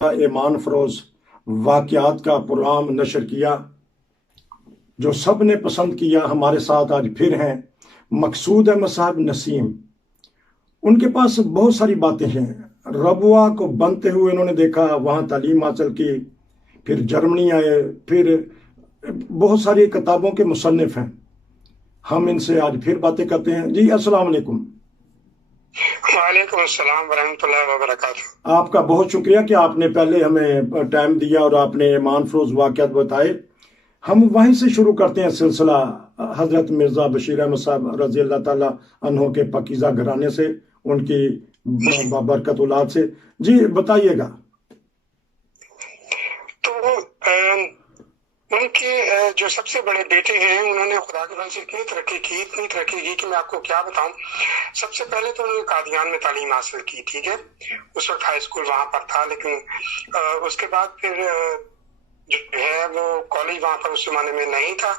ایمان فروز واقعات کا پروگرام نشر کیا جو سب نے پسند کیا۔ ہمارے ساتھ آج پھر ہیں مقصود احمد صاحب نسیم۔ ان کے پاس بہت ساری باتیں ہیں۔ ربوا کو بنتے ہوئے انہوں نے دیکھا، وہاں تعلیم حاصل کی، پھر جرمنی آئے، پھر بہت ساری کتابوں کے مصنف ہیں۔ ہم ان سے آج پھر باتیں کرتے ہیں۔ جی السلام علیکم۔ وعلیکم السلام ورحمۃ اللہ وبرکاتہ۔ آپ کا بہت شکریہ کہ آپ نے پہلے ہمیں ٹائم دیا اور آپ نے ایمان فروز واقعات بتائے۔ ہم وہیں سے شروع کرتے ہیں سلسلہ حضرت مرزا بشیر احمد صاحب رضی اللہ تعالیٰ عنہ کے پاکیزہ گھرانے سے، ان کی برکت اولاد سے۔ جی بتائیے گا۔ تو ان کے جو سب سے بڑے بیٹے ہیں، انہوں نے خدا کے فضل سے اتنی ترقی کی کہ میں آپ کو کیا بتاؤں۔ سب سے پہلے تو انہوں نے قادیان میں تعلیم حاصل کی، ٹھیک ہے، اس وقت ہائی اسکول وہاں پر تھا، لیکن اس کے بعد پھر جو ہے وہ کالج وہاں پر اس زمانے میں نہیں تھا،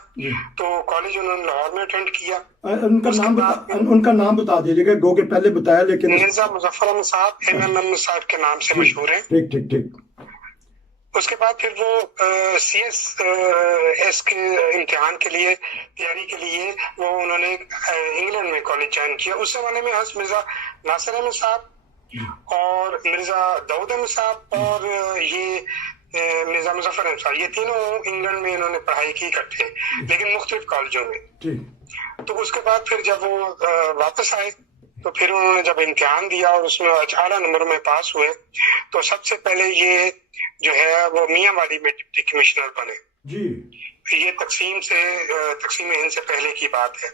تو کالج انہوں نے لاہور میں اٹینڈ کیا۔ ان کا نام بتا دیجیے گا، گو کے پہلے بتایا لیکن مرزا مظفر احمد صاحب احمد صاحب کے نام سے مشہور ہیں۔ ٹھیک ٹھیک ٹھیک۔ اس کے بعد پھر وہ سی ایس کے امتحان کے لیے تیاری کے لیے وہ انہوں نے انگلینڈ میں کالج جوائن کیا۔ اس زمانے میں حضرت مرزا ناصر احمد صاحب اور مرزا داؤد احمد صاحب اور یہ مرزا مظفر احمد صاحب، یہ تینوں انگلینڈ میں انہوں نے پڑھائی کی اکٹھے، لیکن مختلف کالجوں میں۔ تو اس کے بعد پھر جب وہ واپس آئے تو پھر انہوں نے جب امتحان دیا اور اس میں اعلیٰ نمبر میں پاس ہوئے، تو سب سے پہلے یہ جو ہے وہ میاں والی میں ڈپٹی کمشنر بنے۔ جی یہ تقسیم ہند سے پہلے کی بات ہے۔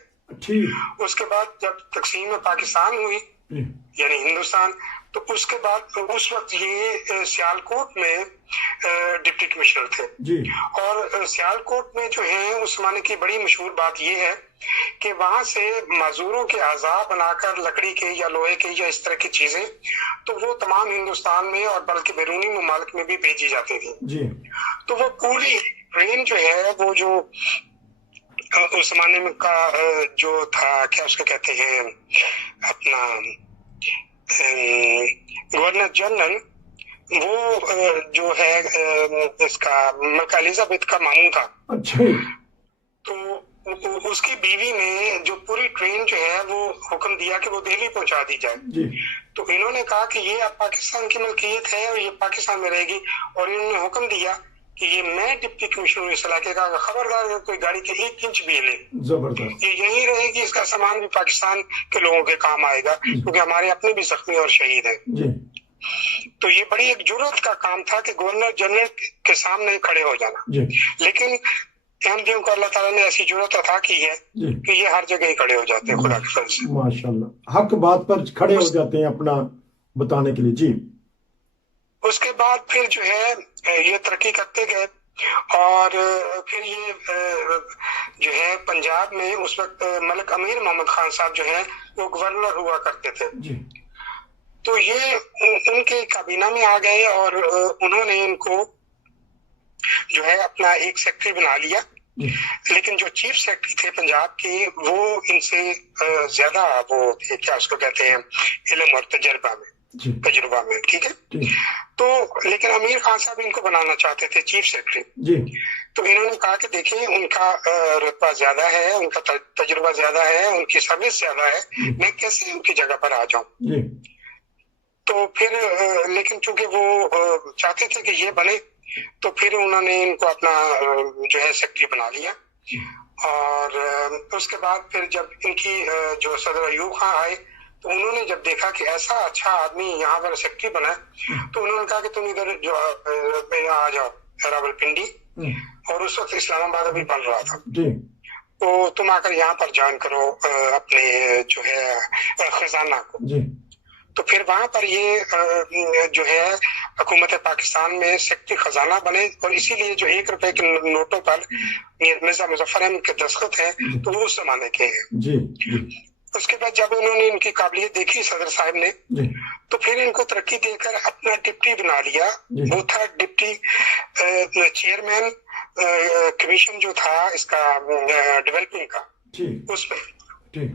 اس کے بعد جب تقسیم پاکستان ہوئی یعنی ہندوستان، تو اس کے بعد اس وقت یہ سیالکوٹ میں ڈپٹی کمشنر تھے۔ اور سیالکوٹ میں جو ہے اس زمانے کی بڑی مشہور بات یہ ہے کہ وہاں سے معذوروں کے اعضاء بنا کر لکڑی کے یا لوہے کے یا اس طرح کی چیزیں، تو وہ تمام ہندوستان میں اور بلکہ بیرونی ممالک میں بھی بھیجی جاتی تھی۔ تو وہ پوری ٹرین جو ہے وہ جو اس زمانے میں کا جو تھا کیا اس کو کہتے ہیں اپنا گورنر جنرل، وہ جو ہے اس کا ملکہ الزابتھ کا ماموں تھا۔ تو اس کی بیوی نے جو پوری ٹرین جو ہے وہ حکم دیا کہ وہ دہلی پہنچا دی جائے۔ تو انہوں نے کہا کہ یہ اب پاکستان کی ملکیت ہے اور یہ پاکستان میں رہے گی، اور انہوں نے حکم دیا کہ یہ میں ڈپٹی کمشنر اس علاقے کا، خبردار کوئی گاڑی کے 1 انچ بھی لے، یہ یہیں رہے گی، اس کا سامان بھی پاکستان کے لوگوں کے کام آئے گا، کیونکہ ہمارے اپنے بھی زخمی اور شہید ہیں۔ تو یہ بڑی ایک جرات کا کام تھا کہ گورنر جنرل کے سامنے کھڑے ہو جانا، لیکن احمدیوں کو اللہ تعالیٰ نے ایسی جرات عطا کی ہے کہ یہ ہر جگہ ہی کھڑے ہو جاتے ہیں خدا کے فضل سے۔ ماشاءاللہ، حق بات پر کھڑے ہو جاتے ہیں اپنا بتانے کے لیے۔ جی اس کے بعد پھر جو ہے یہ ترقی کرتے گئے، اور پھر یہ جو ہے پنجاب میں اس وقت ملک امیر محمد خان صاحب جو ہے وہ گورنر ہوا کرتے تھے۔ تو یہ ان کے کابینہ میں آ گئے اور انہوں نے ان کو جو ہے اپنا ایک سیکٹری بنا لیا، لیکن جو چیف سیکرٹری تھے پنجاب کے وہ ان سے زیادہ وہ تھے کیا اس کو کہتے ہیں علم اور تجربہ میں، ٹھیک ہے۔ تو لیکن امیر خان صاحب ان کو بنانا چاہتے تھے چیف سیکرٹری۔ تو انہوں نے کہا کہ دیکھیں ان کا رتبہ زیادہ ہے، ان کا تجربہ زیادہ ہے، ان کی سروس زیادہ ہے، میں کیسے ان کی جگہ پر آ جاؤں۔ تو پھر لیکن چونکہ وہ چاہتے تھے کہ یہ بنے، تو پھر انہوں نے ان کو اپنا جو ہے سیکرٹری بنا لیا۔ اور اس کے بعد پھر جب ان کی جو صدر ایوب خان آئے تو انہوں نے جب دیکھا کہ ایسا اچھا آدمی یہاں پر سیکرٹری بنا، تو انہوں نے کہا کہ تم ادھر جو آ جاؤ راولپنڈی، اور اس وقت اسلام آباد ابھی بن رہا تھا، تو تم آ کر یہاں پر جوائن کرو اپنے جو ہے خزانہ کو۔ تو پھر وہاں پر یہ جو ہے حکومت پاکستان میں سیکرٹری خزانہ بنے، اور اسی لیے جو 1 روپے کے نوٹوں پر مرزا مظفر احمد کے دستخط ہیں تو وہ اس زمانے کے ہیں۔ اس کے بعد جب انہوں نے ان کی قابلیت دیکھی صدر صاحب نے، تو پھر ان کو ترقی دے کر اپنا ڈپٹی بنا لیا۔ وہ تھا ڈپٹی چیئرمین کمیشن جو تھا اس کا ڈیولپنگ کا، اس میں۔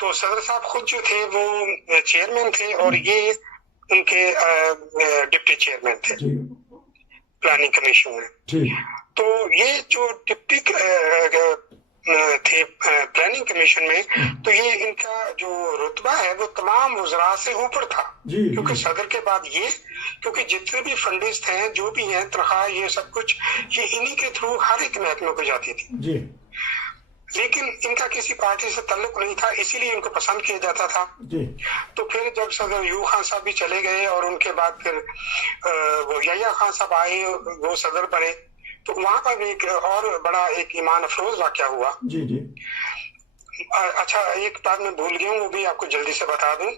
تو صدر صاحب خود جو تھے وہ چیئرمین تھے، اور یہ ان کے ڈپٹی چیئرمین تھے جی پلاننگ کمیشن میں. ٹھیک. تو یہ جو ڈپٹی تھے پلاننگ کمیشن میں، تو یہ ان کا جو رتبہ ہے وہ تمام وزراء سے اوپر تھا. جی کیونکہ صدر کے بعد یہ، کیونکہ جتنے بھی فنڈز تھے جو بھی ہیں تنخواہ یہ سب کچھ یہ انہی کے تھرو ہر ایک محکمے کو جاتی تھی. جی لیکن ان کا کسی پارٹی سے تعلق نہیں تھا، اسی لیے ان کو پسند کیا جاتا تھا. جی. تو پھر جب صدر ایوب خان صاحب بھی چلے گئے اور ان کے بعد پھر وہ یحییٰ خان صاحب آئے، وہ صدر بنے، تو وہاں پر ایک اور بڑا ایک ایمان افروز واقعہ ہوا. جی جی. اچھا ایک بات میں بھول گیا ہوں، وہ بھی آپ کو جلدی سے بتا دوں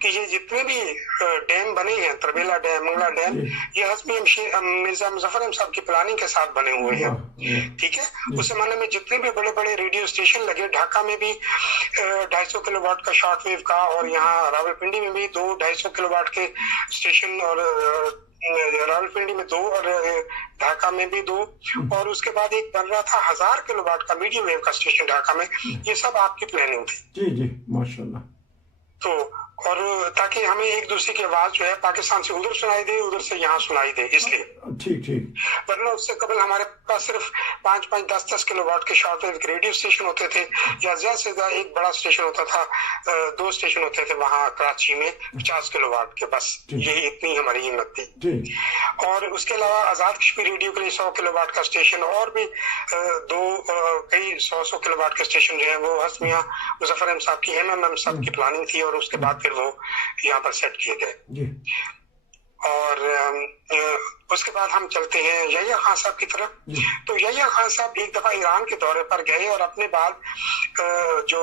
کہ یہ جتنے بھی ڈیم بنے ہیں، تربیلا ڈیم، منگلا ڈیم، یہ حسبی مرزا مظفر احمد صاحب کی پلاننگ کے ساتھ بنے ہوئے ہیں. ٹھیک ہے. اس زمانے میں جتنے بھی بڑے بڑے ریڈیو اسٹیشن لگے، ڈھاکہ میں بھی 250 کلو واٹ کا شارٹ ویو کا، اور یہاں راولپنڈی میں بھی 250 کلو واٹ کے اسٹیشن، اور راولپنڈی میں 2 اور ڈھاکہ میں بھی 2، اور اس کے بعد ایک بن رہا تھا 1000 کلو واٹ کا میڈیم ویو کا اسٹیشن ڈھاکہ میں. یہ سب آپ کی پلاننگ تھی. جی جی ماشاء اللہ. تو اور تاکہ ہمیں ایک دوسرے کی آواز جو ہے پاکستان سے ادھر سنائی دے، ادھر سے یہاں سنائی دے، اس لیے. ٹھیک ٹھیک. ورنہ اس سے قبل ہمارے پاس صرف 5-5 10-10 کلو واٹ کے شارٹ ویو ریڈیو اسٹیشن ہوتے تھے، یا زیادہ سے زیادہ ایک بڑا اسٹیشن ہوتا تھا، 2 اسٹیشن ہوتے تھے وہاں کراچی میں 50 کلو واٹ کے، بس یہی اتنی ہماری ہمت تھی. اور اس کے علاوہ آزاد کشمیر ریڈیو کے لیے 100 کلو واٹ کا اسٹیشن، اور بھی کئی 100 کلو واٹ کے اسٹیشن جو ہیں وہ حسمیہ مظفر احمد صاحب کی MMM صاحب کی پلاننگ تھی، اور اس کے بعد پھر وہ یہاں پر سیٹ کیے گئے. اور اس کے بعد ہم چلتے ہیں یحییٰ خان صاحب کی طرف. تو یحییٰ خان صاحب ایک دفعہ ایران کے دورے پر گئے، اور اپنے بعد جو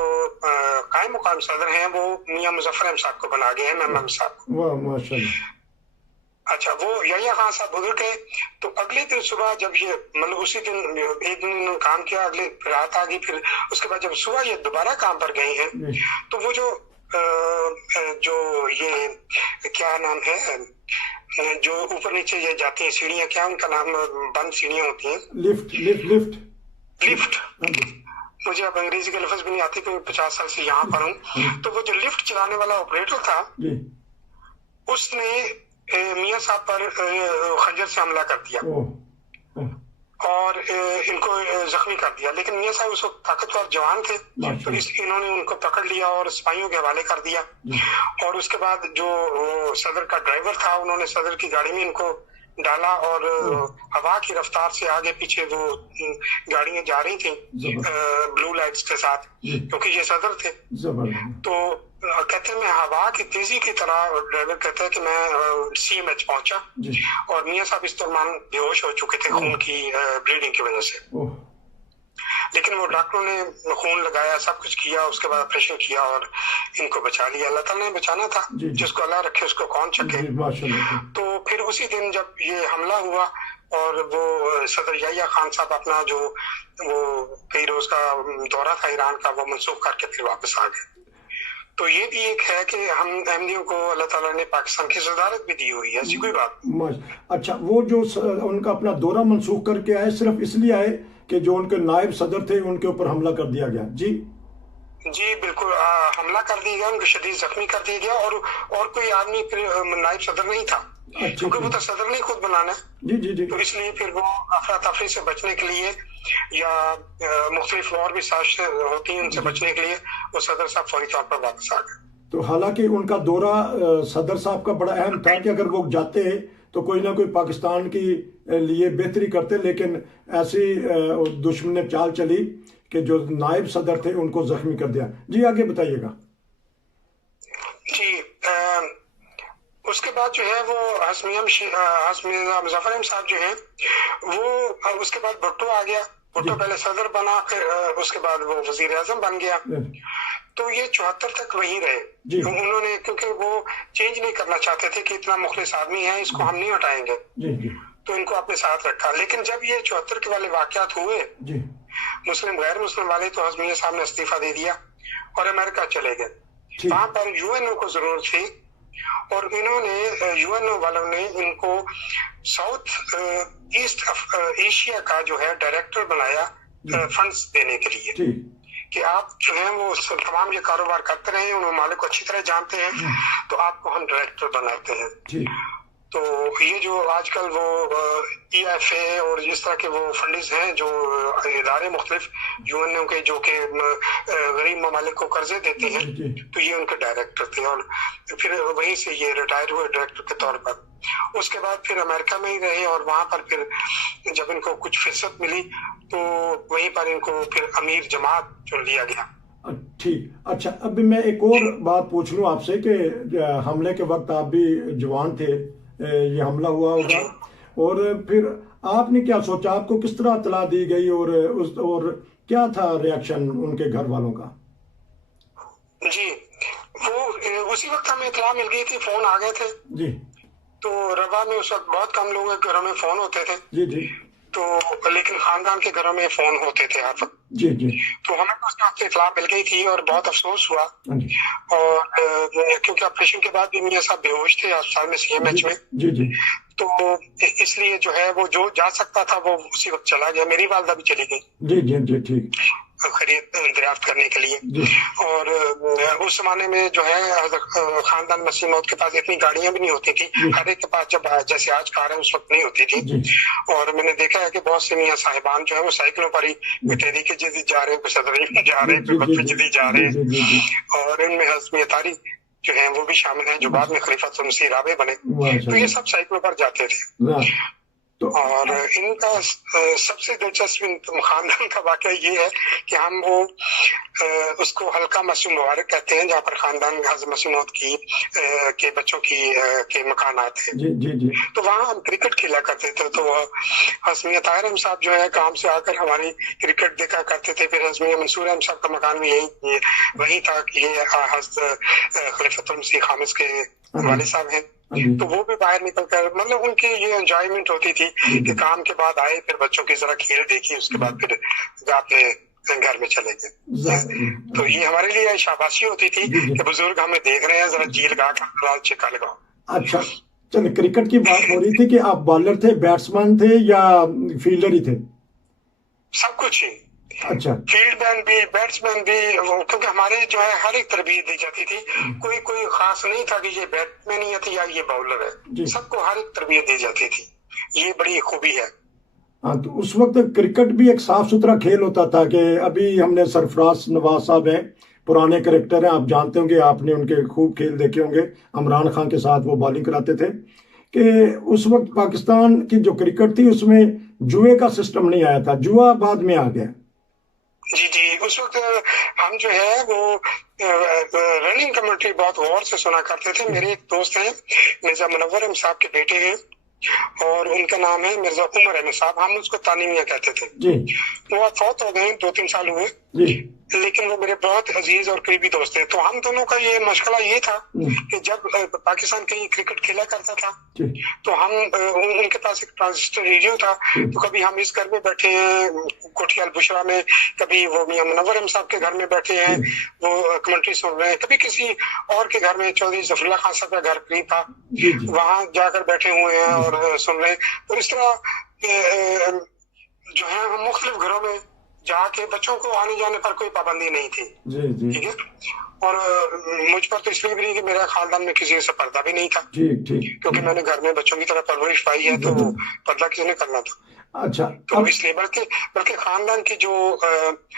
قائم مقام صدر ہیں وہ میاں مظفر احمد صاحب کو بنا گئے ہیں، MMM صاحب کو. اچھا وہ یحییٰ خان صاحب گزر گئے، تو اگلے دن صبح جب یہ مطلب اسی دن ایک دن انہوں نے کام کیا، اگلے رات آ گئی، پھر اس کے بعد جب صبح یہ دوبارہ کام پر گئی ہیں، تو وہ جو یہ کیا نام ہے جو اوپر نیچے یہ جاتی ہیں سیڑھیاں، کیا ان کا نام، بند سیڑھیاں ہوتی ہیں، لفٹ. مجھے اب انگریزی کے لفظ بھی نہیں آتے کیونکہ 50 سال سے یہاں پر ہوں. تو وہ جو لفٹ چلانے والا آپریٹر تھا، اس نے میاں صاحب پر خنجر سے حملہ کر دیا اور ان کو زخمی کر دیا. لیکن میاں صاحب اس وقت طاقتور جوان تھے، تو انہوں نے ان کو پکڑ لیا اور سپاہیوں کے حوالے کر دیا. اور اس کے بعد جو صدر کا ڈرائیور تھا، انہوں نے صدر کی گاڑی میں ان کو ڈالا، اور ہوا کی رفتار سے آگے پیچھے وہ گاڑیاں جا رہی تھیں بلو لائٹس کے ساتھ، کیونکہ یہ صدر تھے. تو کہتے ہیں میں ہوا کی تیزی کی طرح، ڈرائیور کہتا ہے کہ میں CMH پہنچا، اور میاں صاحب اس دوران بے ہوش ہو چکے تھے خون کی بلیڈنگ کی وجہ سے. لیکن وہ ڈاکٹروں نے خون لگایا، سب کچھ کیا، اس کے بعد آپریشن کیا اور ان کو بچا لیا. اللہ تعالیٰ نے بچانا تھا، جس کو اللہ رکھے اس کو کون چکے. تو پھر اسی دن جب یہ حملہ ہوا، اور وہ صدر یحییٰ خان صاحب اپنا جو وہ کئی روز کا دورہ تھا ایران کا، وہ منسوخ کر کے پھر واپس آ گئے. تو یہ بھی ایک ہے کہ ہم احمدیوں کو اللہ تعالیٰ نے پاکستان کی صدارت بھی دی ہوئی ہے، ایسی کوئی بات. اچھا وہ جو ان کا اپنا دورہ منسوخ کر کے آئے، صرف اس لیے آئے کہ جو ان کے نائب صدر تھے ان کے اوپر حملہ کر دیا گیا؟ جی بالکل، حملہ کر دیا گیا، ان کو شدید زخمی کر دیا گیا، اور کوئی آدمی پھر نائب صدر نہیں تھا، کیونکہ وہ تو صدر نہیں خود بنانا ہے. جی. تو اس لیے پھر وہ افراتفری سے بچنے کے لیے، یا مختلف اور بھی سازشیں ہوتی ہیں ان سے بچنے کے لیے، وہ صدر صاحب فوری طور پر واپس آ گئے. تو حالانکہ ان کا دورہ صدر صاحب کا بڑا اہم تھا کہ اگر وہ جاتے تو کوئی نہ کوئی پاکستان کی لیے بہتری کرتے، لیکن ایسی دشمن چال چلی کہ جو نائب صدر تھے ان کو زخمی کر دیا. جی آگے بتائیے گا. جی اس کے بعد جو ہے وہ حسمیہ مظفر احمد صاحب جو ہیں وہ، اس کے بعد بھٹو آ گیا. بھٹو پہلے صدر بنا، پھر اس کے بعد وہ وزیر اعظم بن گیا. تو یہ 74 تک وہیں رہے. انہوں نے کیونکہ وہ چینج نہیں کرنا چاہتے تھے کہ اتنا مخلص آدمی ہے، اس کو ہم نہیں ہٹائیں گے، تو ان کو اپنے ساتھ رکھا. لیکن جب یہ 74 کے والے واقعات ہوئے، مسلم غیر مسلم والے، تو حسمیہ صاحب نے استعفیٰ دے دیا اور امریکہ چلے گئے. وہاں پر UNO کو ضرورت تھی، اور انہوں نے UNO والوں نے ان کو ساؤتھ ایسٹ ایشیا کا جو ہے ڈائریکٹر بنایا فنڈز دینے کے لیے. کہ آپ جو ہے وہ تمام یہ کاروبار کرتے رہے، ان ممالک کو اچھی طرح جانتے ہیں، تو آپ کو ہم ڈائریکٹر بناتے ہیں۔ تو یہ جو آج کل وہ ای ایف اے اور اس طرح کے وہ فنڈز ہیں جو ادارے مختلف یو این او کے جو کہ غریب ممالک کو قرضے دیتے ہیں، تو یہ ان کے ڈائریکٹر تھے، اور پھر وہیں سے یہ ریٹائر ہوئے ڈائریکٹر کے طور پر۔ اس کے بعد پھر امریکہ میں ہی رہے، اور وہاں پر پھر جب ان کو کچھ فرصت ملی تو وہیں پر ان کو پھر امیر جماعت چن لیا گیا۔ ٹھیک، اچھا، اب میں ایک اور بات پوچھ لوں آپ سے کہ حملے کے وقت آپ بھی جوان تھے، یہ حملہ ہوا ہوگا، اور پھر آپ نے کیا سوچا، آپ کو کس طرح اطلاع دی گئی، اور کیا تھا ری ایکشن ان کے گھر والوں کا؟ جی، وہ اسی وقت ہمیں اطلاع مل گئی تھی، فون آ گئے تھے جی، تو ربا میں اس وقت بہت کم لوگوں کے گھروں میں فون ہوتے تھے جی جی، تو لیکن خاندان کے گھروں میں فون ہوتے تھے ہر وقت جی جی، تو ہمیں اس وقت سے اطلاع مل گئی تھی، اور بہت افسوس ہوا، اور کیونکہ آپریشن کے بعد بھی میاں صاحب بے ہوش تھے اسپتال میں سی ایم ایچ میں جی جی، تو اس لیے جو ہے وہ جو جا سکتا تھا وہ اسی وقت چلا گیا، میری والدہ بھی چلی گئی جی جی جی، ٹھیک، خرید دریافت کرنے کے لیے جی۔ اور اس زمانے میں جو ہے خاندان مسیح موعود کے پاس اتنی گاڑیاں بھی نہیں ہوتی تھی جی، ہر ایک کے پاس جب جیسے آج کار ہے اس وقت نہیں ہوتی تھی جی، اور میں نے دیکھا ہے کہ بہت سے میاں صاحبان جو ہے وہ سائیکلوں پر ہی تحریک جدید جا رہے ہیں، کوئی صدر جا رہے ہیں، کوئی وقف جدید جا رہے ہیں، اور ان میں حزب اتاری جو ہیں وہ بھی شامل ہیں جو بعد میں خلیفۃ المسیح رابع بنے، تو یہ سب سائیکلوں پر جاتے تھے۔ اور ان کا سب سے دلچسپ خاندان کا واقعہ یہ ہے کہ ہم وہ اس کو حلقہ مسیح مبارک کہتے ہیں جہاں پر خاندان حضرت مسیح موعود کی کے بچوں کی کے مکانات ہیں جی جی جی، تو وہاں ہم کرکٹ کھیلا کرتے تھے، تو حسمیہ طاہر احمد صاحب جو ہے کام سے آ کر ہماری کرکٹ دیکھا کرتے تھے، پھر حسمیہ منصور احمد صاحب کا مکان بھی یہی وہی تھا کہ یہ حضرت خلیفۃ المسیح خامس کے والد صاحب ہیں، تو وہ بھی باہر نکل کر مطلب ان کی یہ انجوائمنٹ ہوتی تھی کہ کام کے بعد آئے، پھر بچوں کی ذرا کھیل دیکھی، اس کے بعد پھر اپنے گھر میں چلے گئے، تو یہ ہمارے لیے شاباشی ہوتی تھی کہ بزرگ ہمیں دیکھ رہے ہیں، ذرا جی لگا کر چکا لگاؤ۔ اچھا چلے، کرکٹ کی بات ہو رہی تھی کہ آپ بالر تھے، بیٹسمین تھے یا فیلڈر ہی تھے؟ سب کچھ ہی، اچھا، فیلڈ مین بھی بیٹس مین بھی، کیونکہ ہمارے جو ہے ہر ایک تربیت دی جاتی تھی، کوئی خاص نہیں تھا کہ یہ بیٹ مین ہی ہے یا یہ باؤلر ہے، سب کو ہر ایک تربیت دی جاتی تھی، یہ بڑی خوبی ہے۔ ہاں، تو اس وقت کرکٹ بھی ایک صاف ستھرا کھیل ہوتا تھا، کہ ابھی ہم نے سرفراز نواز صاحب ہیں، پرانے کریکٹر ہیں، آپ جانتے ہوں گے، آپ نے ان کے خوب کھیل دیکھے ہوں گے، عمران خان کے ساتھ وہ بالنگ کراتے تھے، کہ اس وقت پاکستان کی جو کرکٹ تھی اس میں جوئے کا سسٹم نہیں آیا تھا، جوا بعد میں آ گیا جی جی، اس وقت ہم جو ہے وہ رننگ کمیونٹی بہت غور سے سنا کرتے تھے۔ میرے ایک دوست ہیں مرزا منور احمد صاحب کے بیٹے ہیں، اور ان کا نام ہے مرزا عمر احمد صاحب، ہم اس کو تعلیمیہ کہتے تھے جی، وہ فوت ہو گئے 2-3 سال ہوئے جی، لیکن وہ میرے بہت عزیز اور قریبی دوست تھے۔ تو ہم دونوں کا یہ مشغلہ یہ تھا کہ جب پاکستان کہیں کرکٹ کھیلا کرتا تھا تو ہم ان کے پاس ایک ٹرانزسٹر ریڈیو تھا، تو کبھی ہم اس گھر میں بیٹھے ہیں کوٹھی البشرا میں، کبھی وہ میاں منور احمد صاحب کے گھر میں بیٹھے ہیں، وہ کمنٹری سن رہے ہیں، کبھی کسی اور کے گھر میں، چودھری ظفر اللہ خان صاحب کا گھر قریب تھا، وہاں جا کر بیٹھے ہوئے ہیں اور سن رہے ہیں۔ تو اس طرح جو ہے ہم مختلف گھروں میں جا کے، بچوں کو آنے جانے پر کوئی پابندی نہیں تھی ٹھیک ہے، اور مجھ پر تو اس لیے بھی نہیں کہ میرا خاندان میں کسی سے پردہ بھی نہیں تھا، کیونکہ میں نے گھر میں بچوں کی طرح پرورش پائی ہے، تو پردہ کسی نے کرنا تھا۔ اچھا، تو اس لیے بلکہ خاندان کی جو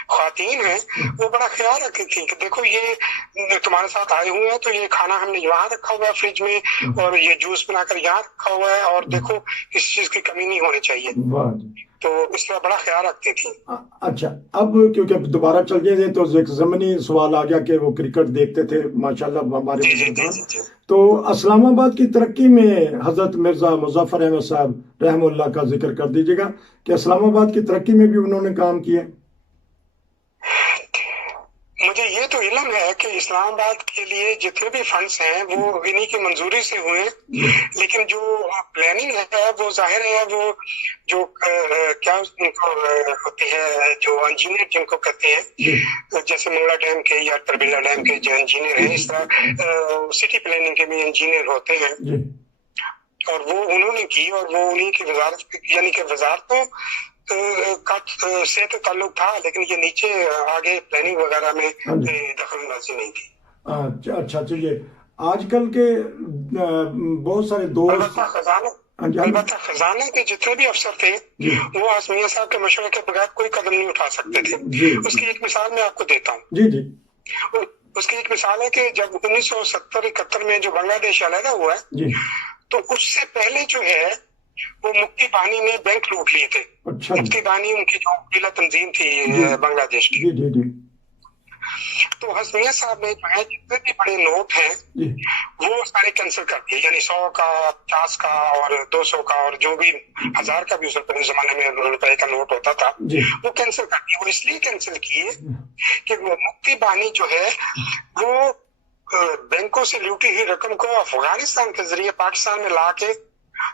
خواتین ہیں وہ بڑا خیال رکھتی تھی کہ دیکھو یہ تمہارے ساتھ آئے ہوئے ہیں، تو یہ کھانا ہم نے یہاں رکھا ہوا ہے فریج میں، اور یہ جوس بنا کر یہاں رکھا ہوا ہے، اور دیکھو کسی چیز کی کمی نہیں ہونی چاہیے، تو اس کا بڑا خیال رکھتی تھی۔ اچھا، اب کیونکہ دوبارہ چل گئے تو ایک ضمنی سوال آ گیا کہ وہ کرکٹ دیکھتے تھے ماشاءاللہ ہمارے، تو اسلام آباد کی ترقی میں حضرت مرزا مظفر احمد صاحب رحمہ اللہ کا ذکر کر دیجیے گا کہ اسلام آباد کی ترقی میں بھی انہوں نے کام کیے۔ مجھے یہ تو علم ہے کہ اسلام آباد کے لیے جتنے بھی فنڈز ہیں وہ انہی کی منظوری سے ہوئے، لیکن جو پلاننگ ہے وہ ظاہر ہے، وہ جو کیا ان کو ہوتی ہے، جو انجینئر جن کو کہتے ہیں، جیسے منگلا ڈیم کے یا تربیلا ڈیم کے جو انجینئر ہیں، اس طرح سٹی پلاننگ کے بھی انجینئر ہوتے ہیں، اور وہ انہوں نے کی، اور وہ انہی کی وزارت، یعنی کہ وزارتوں سے تو تعلق تھا، لیکن یہ نیچے آگے پلاننگ وغیرہ میں دخل اندازی نہیں تھی. اچھا یہ آج کل کے بہت سارے دوست البتہ خزانہ کے جتنے بھی افسر تھے وہ آسمیہ صاحب کے مشورے کے بغیر کوئی قدم نہیں اٹھا سکتے تھے. اس کی ایک مثال میں آپ کو دیتا ہوں. جی اس کی ایک مثال ہے کہ جب 1970-71 میں جو بنگلہ دیش علیحدہ ہوا ہے تو اس سے پہلے جو ہے وہ مفتی بانی نے بینک لوٹ لیے تھے. مفتی بانی ان کی جو قبیلہ تنظیم تھی بنگلہ دیش کی. تو ہاشمیہ صاحب نے جو ہے جتنے بھی بڑے نوٹ ہیں وہ سارے کینسل کر دیے، یعنی 100 کا 50 کا اور 200 کا اور جو بھی 1000 کا بھی اس زمانے میں روپے کا نوٹ ہوتا تھا وہ کینسل کر دیے. وہ اس لیے کینسل کیے کہ وہ مفتی بانی جو ہے وہ بینکوں سے لوٹی ہوئی رقم کو افغانستان کے ذریعے پاکستان میں لا کے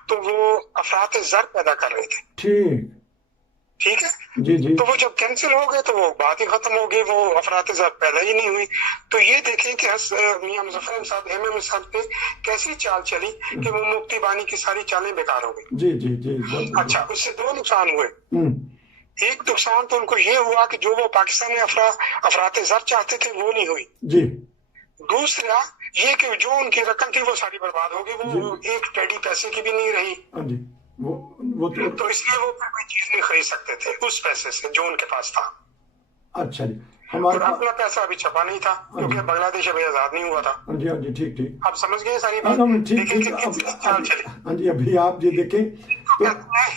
تو وہ افراط زر پیدا کر رہے تھے. ٹھیک ہے. تو وہ جب کینسل ہو گئے تو وہ بات ہی ختم ہو گئی، وہ افراط زر پیدا ہی نہیں ہوئی. تو یہ دیکھیں کہ میاں مظفر احمد صاحب ایم صاحب پہ کیسی چال چلی کہ وہ مفتی بانی کی ساری چالیں بیکار ہو گئی. اچھا، اس سے 2 نقصان ہوئے. ایک نقصان تو ان کو یہ ہوا کہ جو وہ پاکستان میں افراط زر چاہتے تھے وہ نہیں ہوئی. دوسرا یہ کہ جو ان کی رقم تھی وہ ساری برباد ہو گئی، وہ ایک ٹیڈی پیسے کی بھی نہیں رہی. تو اس لیے وہ کوئی چیز نہیں خرید سکتے تھے اس پیسے سے جو ان کے پاس تھا. اچھا جی، اور اپنا پیسہ ابھی چھپا نہیں تھا کیونکہ بنگلہ دیش ابھی آزاد نہیں ہوا تھا. ٹھیک آپ سمجھ گئے ساری بات. ابھی آپ یہ دیکھیں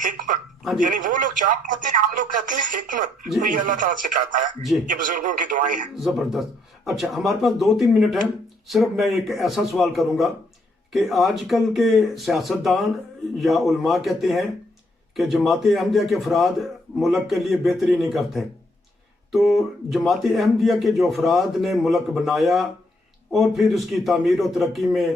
حکمت، یعنی وہ لوگ چاپ کہتے ہیں، ہم لوگ کہتے ہیں حکمت. یہ اللہ تعالیٰ سے کہتا ہے، یہ بزرگوں کی دعائیں ہیں. زبردست. اچھا، ہمارے پاس 2-3 منٹ ہیں. صرف میں ایک ایسا سوال کروں گا کہ آج کل کے سیاستدان یا علماء کہتے ہیں کہ جماعت احمدیہ کے افراد ملک کے لیے بہتری نہیں کرتے. تو جماعت احمدیہ کے جو افراد نے ملک بنایا اور پھر اس کی تعمیر و ترقی میں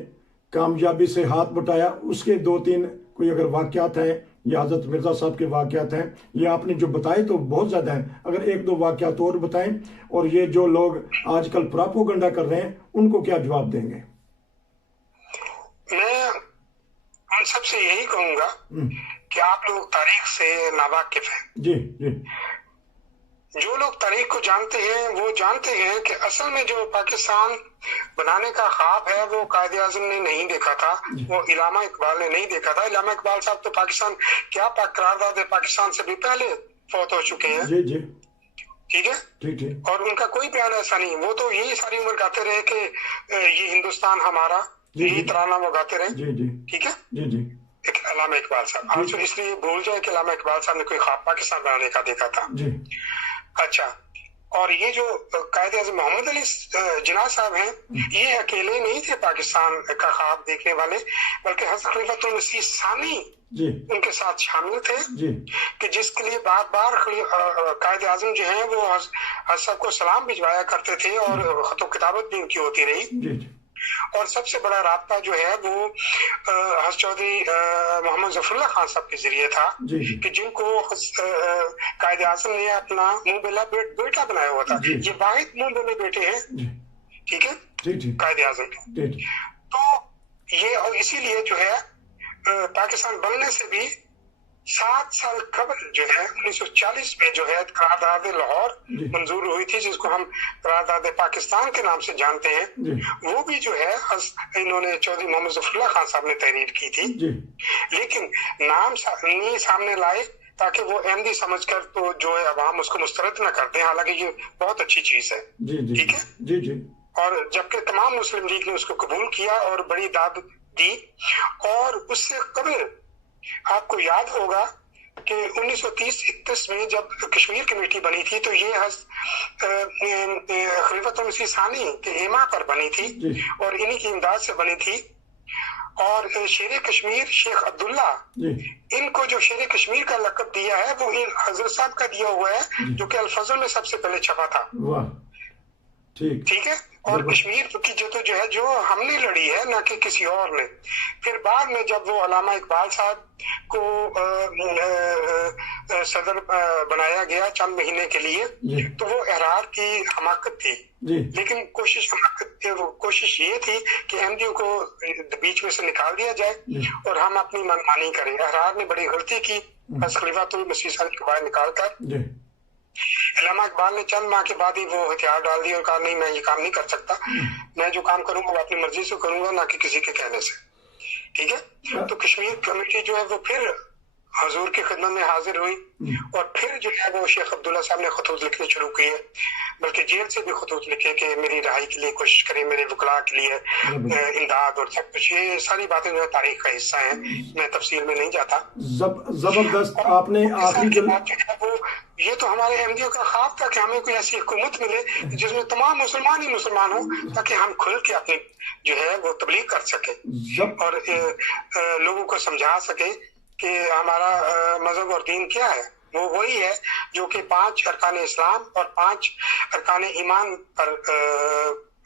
کامیابی سے ہاتھ بٹایا، اس کے 2-3 کوئی اگر واقعات ہیں یا حضرت مرزا صاحب کے واقعات ہیں یا آپ نے جو بتائے تو بہت زیادہ ہیں، اگر 1-2 واقعات اور بتائیں. اور یہ جو لوگ آج کل پراپوگنڈا کر رہے ہیں ان کو کیا جواب دیں گے؟ میں ان سب سے یہی کہوں گا کہ آپ لوگ تاریخ سے ناواقف ہیں. جی. جو لوگ تاریخ کو جانتے ہیں وہ جانتے ہیں کہ اصل میں جو پاکستان بنانے کا خواب ہے وہ قائد اعظم نے نہیں دیکھا تھا، وہ علامہ اقبال نے نہیں دیکھا تھا. علامہ اقبال صاحب تو پاکستان کیا قرارداد پاکستان سے بھی پہلے فوت ہو چکے ہیں. جی. ٹھیک ہے. اور ان کا کوئی بیان ایسا نہیں. وہ تو یہی ساری عمر گاتے رہے کہ یہ ہندوستان ہمارا، یہی ترانہ وہ گاتے رہے. ٹھیک ہے. ایک علامہ اقبال صاحب، آج اس لیے بھول جائے کہ علامہ اقبال صاحب نے کوئی خواب پاکستان بنانے کا دیکھا تھا. اچھا، اور یہ جو قائد اعظم محمد علی جناح صاحب ہیں یہ اکیلے نہیں تھے پاکستان کا خواب دیکھنے والے، بلکہ حضرت خلیفۃ المسیح ثانی ان کے ساتھ شامل تھے کہ جس کے لیے بار بار قائد اعظم جو ہیں وہ حضرت صاحب کو سلام بھجوایا کرتے تھے اور خط و کتابت بھی ان کی ہوتی رہی. اور سب سے بڑا رابطہ جو ہے وہ حضرت چودھری محمد ظفر اللہ خان صاحب کے ذریعے تھا کہ جن کو قائد اعظم نے اپنا منہ بولا بیٹا بنایا ہوا تھا. یہ واحد منہ بولے بیٹے ہیں. ٹھیک ہے. قائد اعظم کے. تو یہ اور اسی لیے جو ہے پاکستان بننے سے بھی 7 سال قبل جو ہے 1940 میں جو ہے قرارداد لاہور منظور ہوئی تھی، جس کو ہم قرارداد پاکستان کے نام سے جانتے ہیں. وہ بھی جو ہے انہوں نے چودھری محمد ظفر اللہ خان صاحب نے تحریر کی تھی، لیکن نام نہیں سامنے لائے تاکہ وہ احمدی سمجھ کر تو جو ہے عوام اس کو مسترد نہ کر دیں، حالانکہ یہ بہت اچھی چیز ہے. ٹھیک ہے. اور جبکہ تمام مسلم لیگ نے اس کو قبول کیا اور بڑی داد دی. اور اس سے قبل آپ کو یاد ہوگا کہ 1930-31 میں جب کشمیر کمیٹی بنی تھی تو یہ خلیفۃ المسیح ثانی کے ایما پر بنی تھی اور انہی کی امداد سے بنی تھی. اور شیر کشمیر شیخ عبداللہ ان کو جو شیر کشمیر کا لقب دیا ہے وہ حضرت صاحب کا دیا ہوا ہے جو کہ الفضل میں سب سے پہلے چھپا تھا. ٹھیک ہے. اور کشمیر کی جو ہے جو ہم نے لڑی ہے نہ کہ کسی اور نے. پھر بعد میں جب وہ علامہ اقبال صاحب کو صدر بنایا گیا چند مہینے کے لیے تو وہ احرار کی حماقت تھی لیکن کوشش یہ تھی کہ ایم ڈی او کو بیچ میں سے نکال دیا جائے اور ہم اپنی منمانی کریں. احرار نے بڑی غلطی کی بس خلیفۃ المسیح صاحب کے باہر نکال کر. علامہ اقبال نے چند ماہ کے بعد ہی وہ ہتھیار ڈال دی اور کہا نہیں میں یہ کام نہیں کر سکتا, میں جو کام کروں گا وہ اپنی مرضی سے کروں گا نہ کہ کسی کے کہنے سے. ٹھیک ہے, تو کشمیر کمیٹی جو ہے وہ پھر حضور کی خدمت میں حاضر ہوئی اور پھر جو ہے وہ شیخ عبداللہ صاحب نے خطوط لکھنے شروع کیے, بلکہ جیل سے بھی خطوط لکھے کہ میری رہائی کے لیے کوشش کریں, میرے وکلاء کے لیے امداد اور سب کچھ. یہ ساری باتیں جو ہے تاریخ کا حصہ ہیں, میں تفصیل میں نہیں جاتا. زبردست. آپ نے آخری یہ تو ہمارے ایم ڈی او کا خواب تھا کہ ہمیں کوئی ایسی حکومت ملے جس میں تمام مسلمان ہی مسلمان ہوں تاکہ ہم کھل کے اپنی جو ہے وہ تبلیغ کر سکیں اور لوگوں کو سمجھا سکیں کہ ہمارا مذہب اور دین کیا ہے. وہ وہی ہے جو کہ 5 ارکان اسلام اور 5 ارکان ایمان پر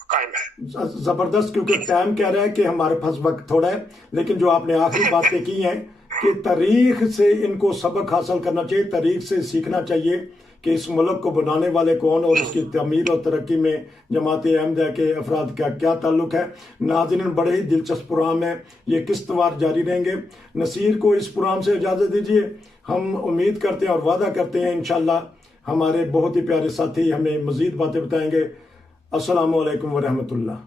قائم ہے. زبردست. کیونکہ ٹائم کہہ رہا ہے کہ ہمارے پاس وقت تھوڑا ہے, لیکن جو آپ نے آخری باتیں کی ہیں کہ تاریخ سے ان کو سبق حاصل کرنا چاہیے, تاریخ سے سیکھنا چاہیے کہ اس ملک کو بنانے والے کون اور اس کی تعمیر اور ترقی میں جماعت احمدیہ کے افراد کا کیا تعلق ہے. ناظرین, بڑے ہی دلچسپ پروگرام ہے, یہ قسطوار جاری رہیں گے. نصیر کو اس پروگرام سے اجازت دیجیے. ہم امید کرتے ہیں اور وعدہ کرتے ہیں انشاءاللہ ہمارے بہت ہی پیارے ساتھی ہمیں مزید باتیں بتائیں گے. السلام علیکم ورحمۃ اللہ.